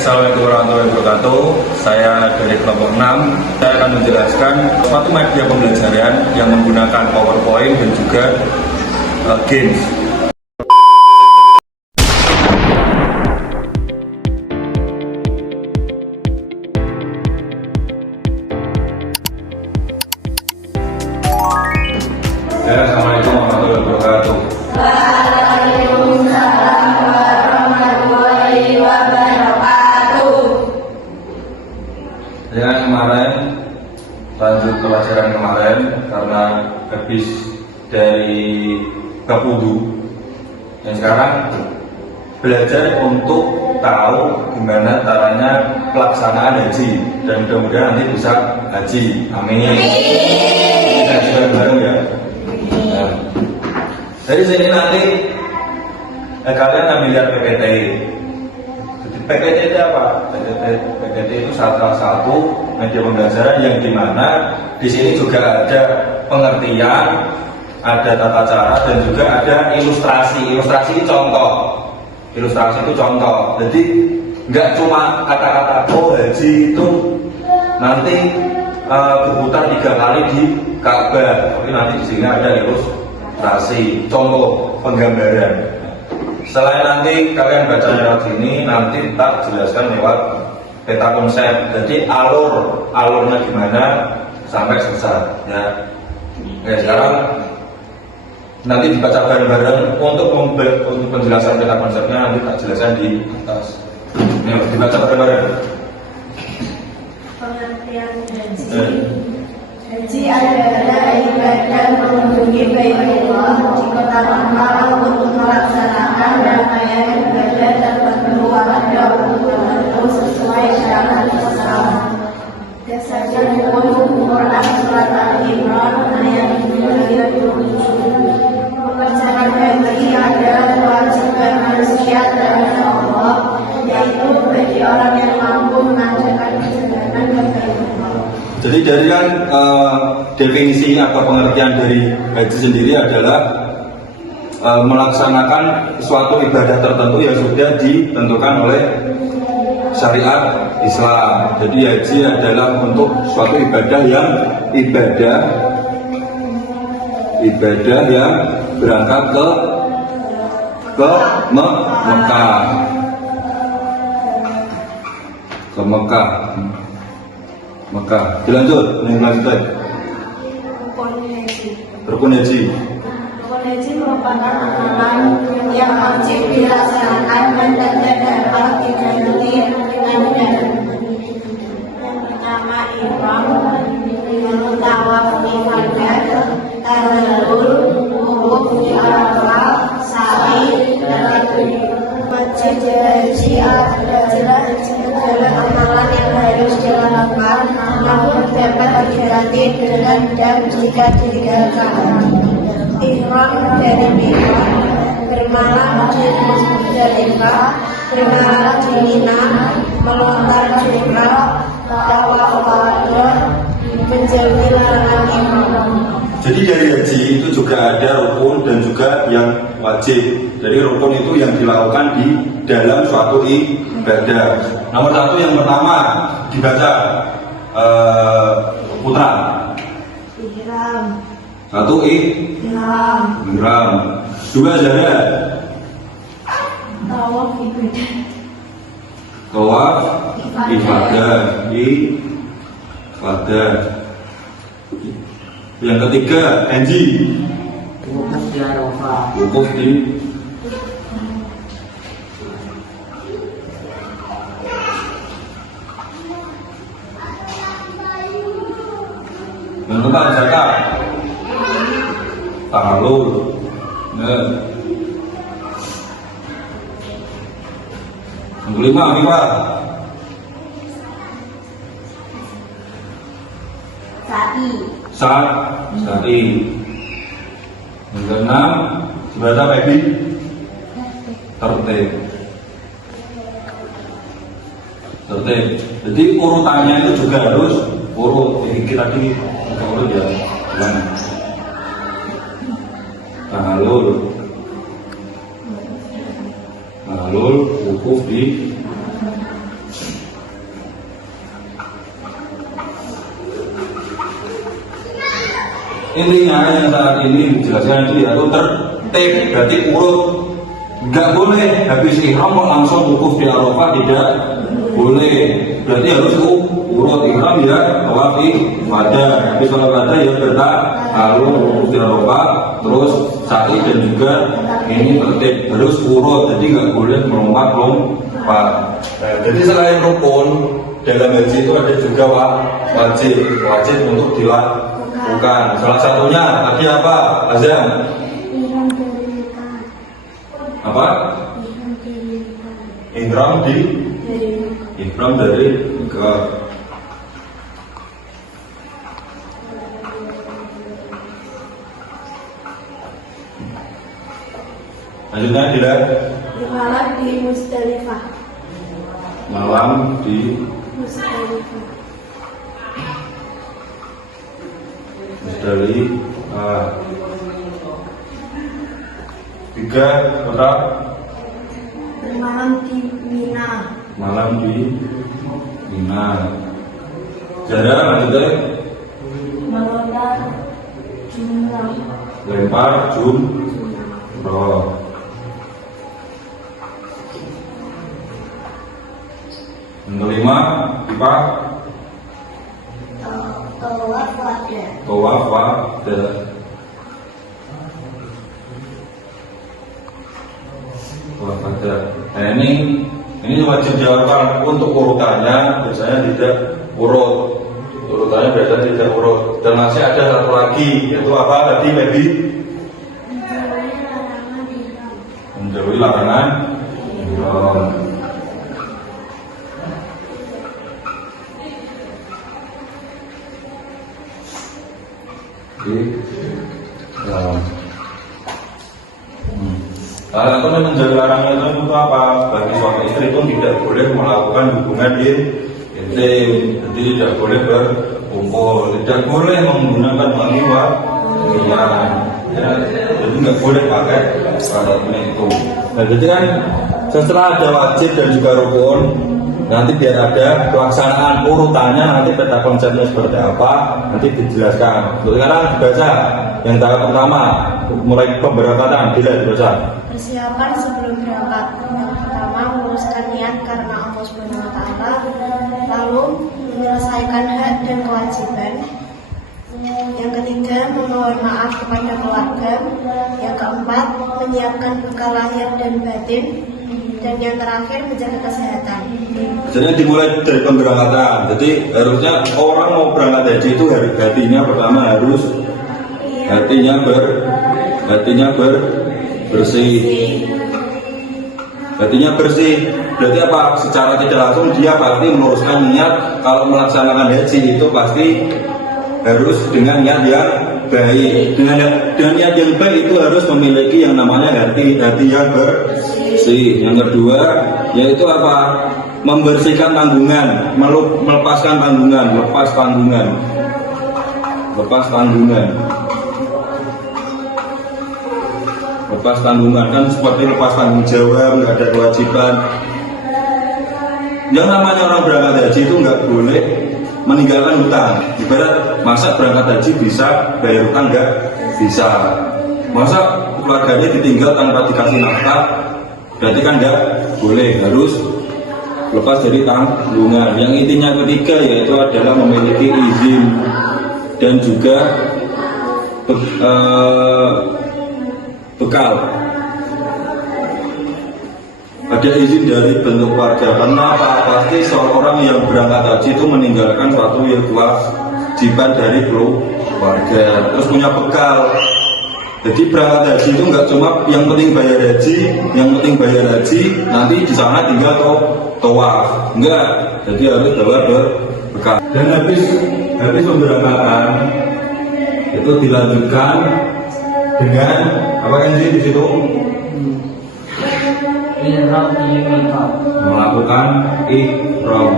Assalamualaikum warahmatullahi wabarakatuh. Saya dari kelompok 6. Saya akan menjelaskan suatu media pembelajaran yang menggunakan PowerPoint dan juga games. Assalamualaikum warahmatullahi wabarakatuh. Waalaikumsalam warahmatullahi wabarakatuh. Ya, kemarin lanjut pelajaran kemarin karena habis dari bab wudu. Dan sekarang belajar untuk tahu gimana caranya pelaksanaan haji dan mudah-mudahan nanti bisa haji. Amin. Kita juga bareng ya. Nah, dari sini nanti kalian akan lihat PPT. Jadi PPT itu apa? PPT itu salah satu media pembelajaran yang dimana di sini juga ada pengertian, ada tata cara dan juga ada ilustrasi. Ilustrasi itu contoh. Ilustrasi itu contoh. Jadi nggak cuma kata-kata haji itu nanti berputar 3 kali di Ka'bah, tapi nanti di sini ada ilustrasi, contoh, penggambaran. Selain nanti kalian baca lewat sini, nanti tak jelaskan lewat peta konsep. Jadi alurnya gimana sampai selesai. Ya. Oke, sekarang nanti dibaca bareng-bareng untuk penjelasan peta konsepnya nanti tak jelaskan di atas. Ini dibaca bareng-bareng. Pengertian haji. Haji adalah ibadah mengunjungi Baitullah di kota Makkah untuk melaksanakan rangkaian ibadah tertentu pada waktu tertentu sesuai syariat Islam. Dasarnya hukum Quran surat Al-Imran ayat 37. Mengerjakan haji adalah kewajiban manusia terhadap Allah, yaitu bagi orang yang mampu mengerjakan perjalanan ke Baitullah. Jadi dari yang definisi atau pengertian dari haji sendiri adalah melaksanakan suatu ibadah tertentu yang sudah ditentukan oleh syariat Islam. Jadi haji adalah untuk suatu ibadah yang berangkat ke Mekah. Dilanjut, lanjut. Rukun haji. Rukun haji merupakan amalan yang wajib dilaksanakan dan terdapat 3 titik dengan yang pertama ihram, tawaf ibadah, tahallul, wukuf di Arafah, sa'i, dan wajib haji adalah amalan yang harus dilakukan namun dapat diganti dengan dam jika ditinggalkan. Ihram dari Mina, bermalam di Musdalifah, bermalam di Mina, melontar jumrah, tawaf qada, menjauhi larangan ihram. Jadi dari haji itu juga ada rukun dan juga yang wajib. Jadi rukun itu yang dilakukan di dalam suatu ibadah. Nomor 1 yang pertama dibaca putra. Ihram. 1 ihram. 2 zahra. Tawaf ibadah. Tawaf ibadah. Yang ketiga haji. Wukuf di Arafah. Wukuf di yang keempat zakat. Tahallul. Yang kelima apa? Sa'i. Yang keenam dibaca baby tertib. Jadi urutannya itu juga harus urut. Jadi kita urut ya. Tahallul, wukuf di Intinya yang saat ini dijelaskan itu yaitu tertib, berarti urut. Nggak boleh habis ihram kok langsung wukuf di Arafah, tidak boleh. Berarti harus urut ihram ya, tawaf wadah. Habis sholat wadah ya lalu wukuf di Arafah, terus sa'i dan juga ini tertib, harus urut. Jadi nggak boleh melompat-lompat. Nah, jadi selain rukun dalam haji itu ada juga wajib untuk dilakukan. Salah satunya tadi apa, Azam? Apa? Ihram dari Mekah. Lanjutnya tidak? Malam di Musdalifah. Malam di Musdalifah. Musdalifah. Tiga kota. Malam di Mina. Malam di Mina. Jarak lanjutnya. Melontar jumlah. Lempar jumroh. Yang kelima, pipa. Tawaf wadah. Tawaf wadah. Nah ini wajib jawaban untuk urutannya biasanya tidak urut. Urutannya biasanya tidak urut. Dan masih ada satu lagi, yaitu apa tadi Baby? Menjauhi larangan ihram. Larangan itu menjadi larangan itu apa? Bagi suami istri pun tidak boleh melakukan hubungan intim, jadi tidak boleh berkumpul, tidak boleh menggunakan wangi wangian, jadi nggak boleh pakai peralatan itu. Nah, jadi kan setelah ada wajib dan juga rukun, nanti biar ada pelaksanaan urutannya, nanti peta konsepnya seperti apa, nanti dijelaskan. Untuk sekarang dibaca yang tahap pertama, mulai pemberangkatan, bila dibaca. Persiapan sebelum berangkat. Yang pertama, meluruskan niat karena Allah Subhanahu wa Ta'ala, lalu menyelesaikan hak dan kewajiban. Yang ketiga, memohon maaf kepada keluarga. Yang keempat, menyiapkan bekal lahir dan batin. Dan yang terakhir, menjaga kesehatan. Jadi dimulai dari pemberangkatan. Jadi harusnya orang mau berangkat haji itu hatinya pertama harus hatinya bersih. Hatinya bersih. Berarti apa? Secara tidak langsung dia pasti meluruskan niat kalau melaksanakan haji itu pasti harus dengan niat yang baik. Dengan niat yang baik itu harus memiliki yang namanya hati yang bersih. Yang kedua yaitu apa? Membersihkan tanggungan, melepaskan tanggungan, lepas tanggungan kan seperti lepas tanggung jawab, nggak ada kewajiban. Yang namanya orang berangkat haji itu nggak boleh meninggalkan hutang. Ibarat masa berangkat haji bisa bayar hutang, nggak bisa. Masa keluarganya ditinggal tanpa dikasih nafkah, berarti kan nggak boleh, harus lepas dari tanggungan. Yang intinya ketiga yaitu adalah memiliki izin dan juga bekal. Ada izin dari bentuk keluarga. Karena apa? Pasti seorang yang berangkat haji itu meninggalkan suatu yang kewajiban dari keluarga. Terus punya bekal. Jadi berangkat haji itu nggak cuma yang penting bayar haji, nanti di sana tinggal tawaf. Enggak. Jadi harus bawa bekal. Dan habis pemberangkatan itu dilanjutkan dengan apa yang di situ? Melakukan ihram.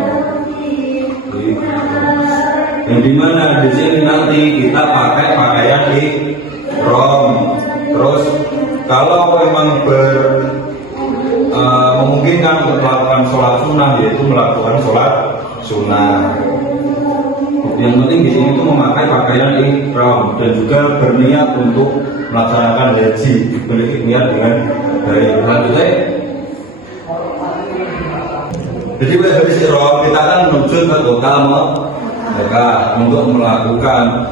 Yang dimana di sini nanti kita pakai pakaian ihram. Terus kalau memang memungkinkan untuk melakukan sholat sunnah, yaitu melakukan sholat sunnah. Yang penting di sini itu memakai pakaian ihram dan juga berniat untuk melaksanakan haji, memiliki niat dengan baik. Selanjutnya, jadi habis ihram kita akan menuju ke kota Mekah untuk melakukan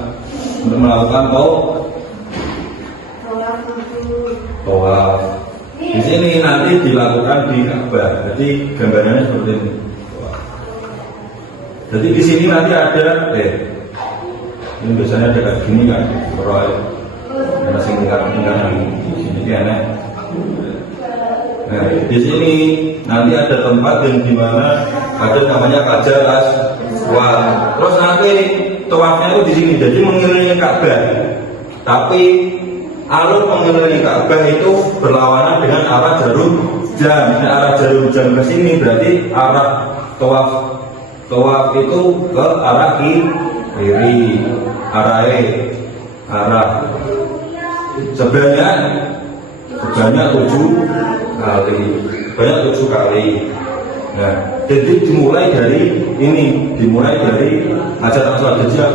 tawaf. Di sini nanti dilakukan di Ka'bah. Jadi gambarannya seperti ini. Jadi di sini nanti ada ini biasanya ada kayak gini kan, roy, masih tinggal di sini kan. Nah, di sini nanti ada tempat yang dimana ada namanya Hajar Aswad. Terus nanti tawafnya itu di sini, jadi mengelilingi Ka'bah. Tapi alur mengelilingi Ka'bah itu berlawanan dengan arah jarum jam. Nah, arah jarum jam ke sini berarti arah tawaf itu ke arah kiri, arah sebanyak 7 kali. Nah, jadi dimulai dari Hajar Aswad saja.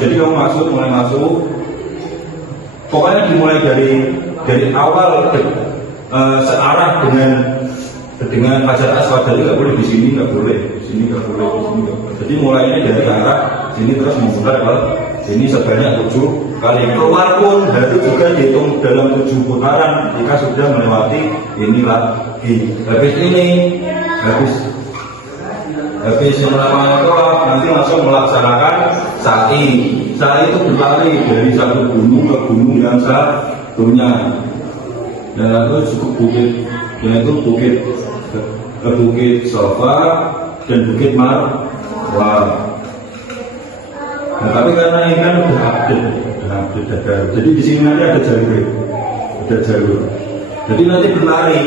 Jadi kamu mulai masuk. Pokoknya dimulai dari awal searah dengan Hajar Aswad. Jadi nggak boleh di sini, nggak boleh di sini, nggak boleh di sini. Jadi mulainya dari arah sini terus memutar ke sini sebanyak 7 kali. Keluar pun harus juga dihitung dalam 7 putaran jika sudah melewati ini lagi. Habis yang namanya tawaf nanti langsung melaksanakan sa'i. Sa'i itu berlari dari satu gunung ke gunung yang satunya. Dan lalu cukup bukit, yaitu bukit Safa dan bukit Marwah. Nah, tapi karena ini kan udah update, jadi di sini nanti ada jalur. Jadi nanti berlari,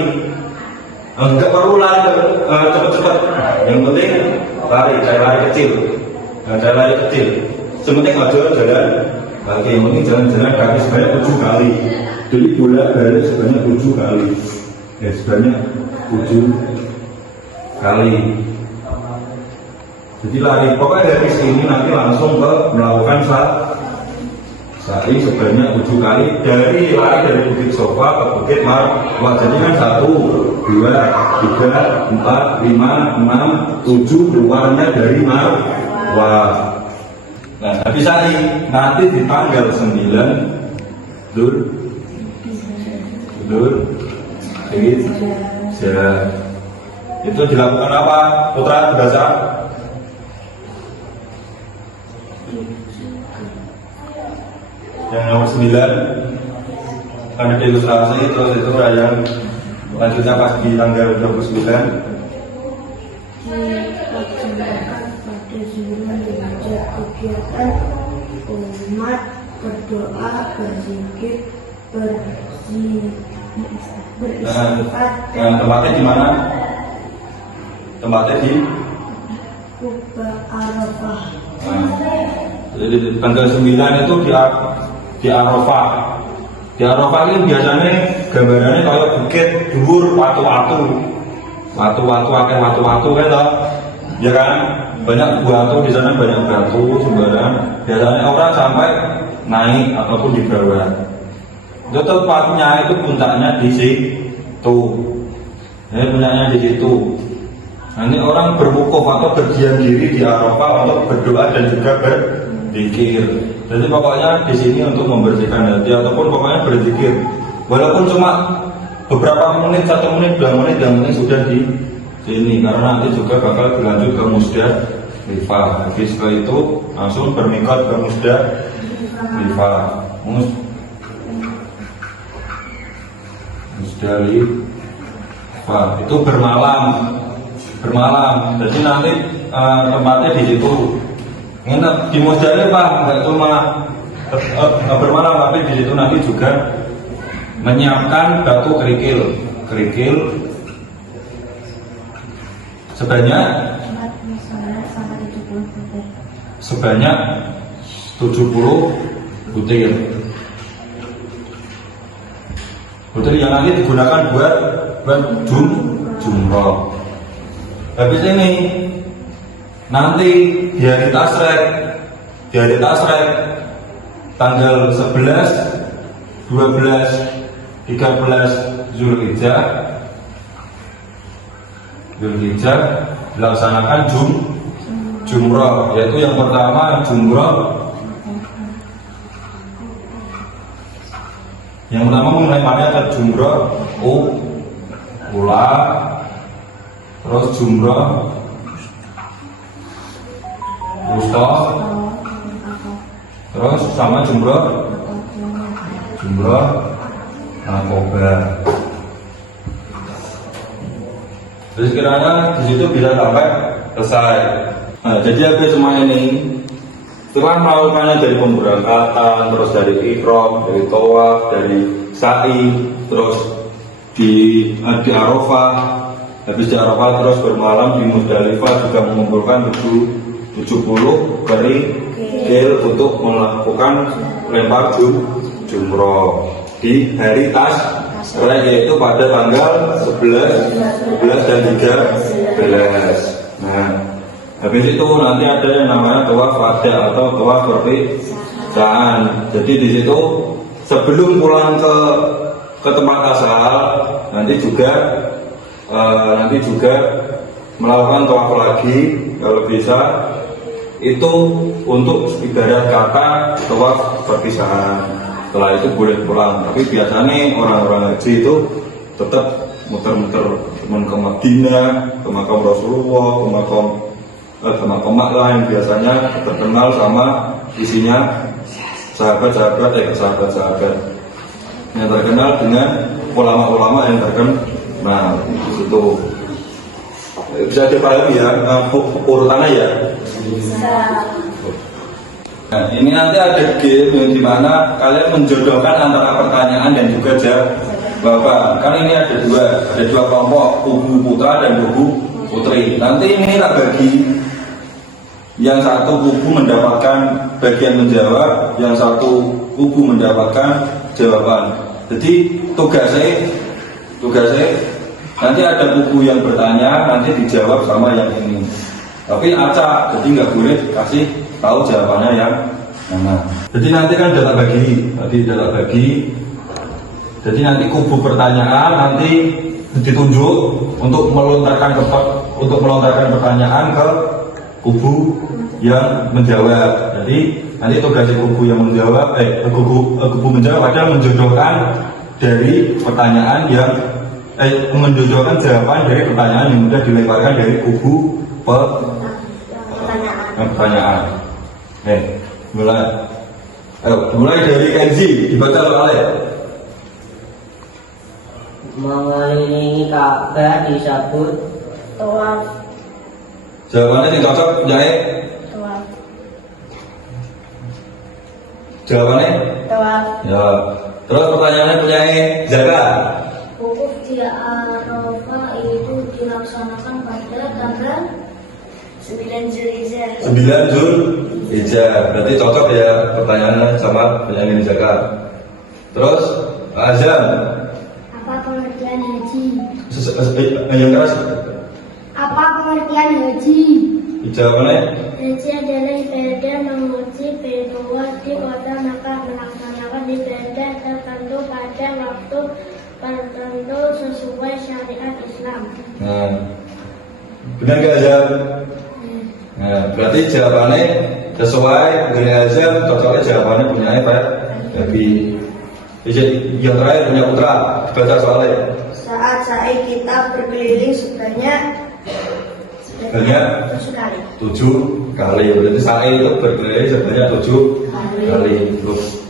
enggak perlu lari cepat-cepat. Yang penting lari, lari kecil. Sementing aja jalan kaki, yang penting jalan-jalan kaki sebanyak 7 kali. Jadi bolak-balik sebanyak 7 kali. Ya, sebanyak 7 kali. Jadi lari, pokoknya dari sini nanti langsung melakukan sa'i sebanyak 7 kali dari bukit Safa ke bukit Marwah. Jadi kan 1, 2, 3, 4, 5, 6, 7 keluarnya dari Marwah. Nah, habis sa'i nanti di tanggal 9 Dzulhijjah itu dilakukan apa? Putra bahasa yang nomor 9 ada ilustrasi, terus itu yang lanjutnya pas di tanggal 29 kegiatan umat berdoa, berzikir, beristighfar. Tempatnya di mana? Tempatnya di Kuba Arafah. Jadi tanggal 9 itu di Arafah. Di Arafah ini biasanya gambarannya kalau bukit dhuwur watu-watu kan toh. Ya kan? Banyak batu di sana, banyak batu sembarangan. Biasanya orang sampai naik ataupun di bawah. Itu tempatnya itu puncaknya di situ. Puncaknya di situ. Nanti orang berwukuf atau berdiam diri di Arafah untuk berdoa dan juga berzikir. Jadi pokoknya di sini untuk membersihkan hati ataupun pokoknya berzikir. Walaupun cuma beberapa menit, 1 menit, 2 menit, yang penting sudah di sini karena nanti juga bakal berlanjut ke Musdalifah. Habis itu langsung bermikot ke Musdalifah. Musdalifah itu bermalam. Jadi nanti tempatnya di situ. Nginep di Musdalifah nggak cuma bermalam, tapi di situ nanti juga menyiapkan batu kerikil sebanyak 70 butir. Butir yang nanti digunakan buat jumroh. Habis ini nanti di hari tasrek tanggal 11, 12, 13 Zulhijjah dilaksanakan jumrah, yaitu yang pertama jumrah. Yang pertama melemparnya ke jumrah ula, terus jumrah wusta, terus sama jumrah Aqabah. Terus kiranya di situ bisa sampai selesai. Nah, jadi habis semua ini setelah melakukannya dari pemberangkatan, terus dari ihram, dari tawaf, dari sa'i, terus di Arafah, habis di Arafah terus bermalam di Muzdalifah, juga mengumpulkan 70 kerikil untuk melakukan lempar jumroh di hari tasrek, yaitu pada tanggal 11, 12 dan 13. Nah, habis itu nanti ada yang namanya tawaf wada atau tawaf perpisahan. Jadi di situ sebelum pulang ke tempat asal nanti juga melakukan tawaf lagi kalau bisa, itu untuk ibarat kata tawaf perpisahan. Setelah itu boleh pulang. Tapi biasanya orang-orang haji itu tetap muter-muter ke Madinah, ke makam Rasulullah, ke makam lain biasanya terkenal sama isinya sahabat-sahabat yang terkenal dengan ulama-ulama yang terkenal. Nah, di situ bisa dipahami ya urutannya ya. Nah, ini nanti ada game yang dimana kalian menjodohkan antara pertanyaan dan juga jawaban. Kan ini ada dua kelompok, kubu putra dan kubu putri. Nanti ini tak bagi, yang satu kubu mendapatkan bagian menjawab, yang satu kubu mendapatkan jawaban. Jadi tugasnya nanti ada kubu yang bertanya, nanti dijawab sama yang ini. Tapi acak, jadi nggak boleh kasih tahu jawabannya yang mana. Jadi nanti kan data bagi. Jadi nanti kubu pertanyaan nanti ditunjuk untuk melontarkan pertanyaan ke kubu yang menjawab. Jadi nanti tugas kubu yang menjawab, kubu menjawab adalah menjodohkan dari pertanyaan yang menjodohkan jawaban dari pertanyaan yang sudah dilemparkan dari kubu pertanyaan. Mulai dari Kenzi, dibaca soalnya. Mengelilingi Ka'bah disebut tawaf. Jawabannya yang cocok, Jahit. Tawaf. Jawabannya? Tawaf. Ya. Terus pertanyaannya punya Zaka. Wukuf di Arafah itu dilaksanakan pada tanggal 9 Zulhijjah. 9 Zulhijjah. Berarti cocok ya pertanyaannya sama penyanyi Zaka. Terus Azam. Apa pengertian haji? Yang keras. Apa pengertian haji? Jawabannya? Haji adalah ibadah memuji berdua di kota Makkah, melaksanakan ibadah tertentu pada waktu tertentu sesuai syariat Islam. Nah, benar nggak Azam? Nah, berarti jawabannya sesuai dengan Azam, cocoknya jawabannya punya Pak Gabi. Yang terakhir punya Putra, dibaca soalnya. Saat sa'i kita berkeliling sebanyak 7 kali. Berarti sa'i itu berkeliling sebanyak 7 kali. Terus,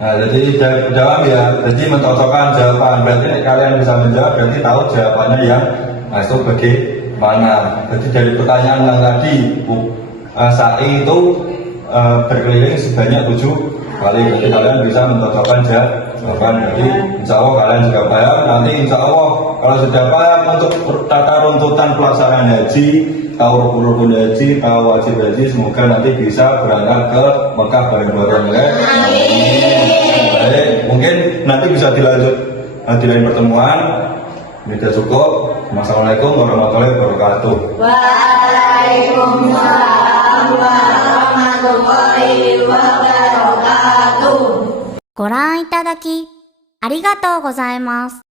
nah jadi jawab ya. Jadi mencocokkan jawaban. Berarti kalian bisa menjawab. Berarti tahu jawabannya yang masuk bagaimana. Jadi dari pertanyaan yang tadi, sa'i itu berkeliling sebanyak 7 kali. Jadi kalian bisa mencocokkan jawaban. Jadi insya Allah kalian juga paham. Nanti insya Allah kalau sudah paham untuk tata runtutan pelaksanaan haji, tahu rukun-rukun haji, tahu wajib haji, semoga nanti bisa berangkat ke Mekah bareng-bareng ya. Baik, mungkin nanti bisa dilanjut di lain pertemuan. Ini sudah cukup. Wassalamualaikum warahmatullahi wabarakatuh. Waalaikumsalam. warahmatullahi wabarakatuh. ご覧いただきありがとうございます。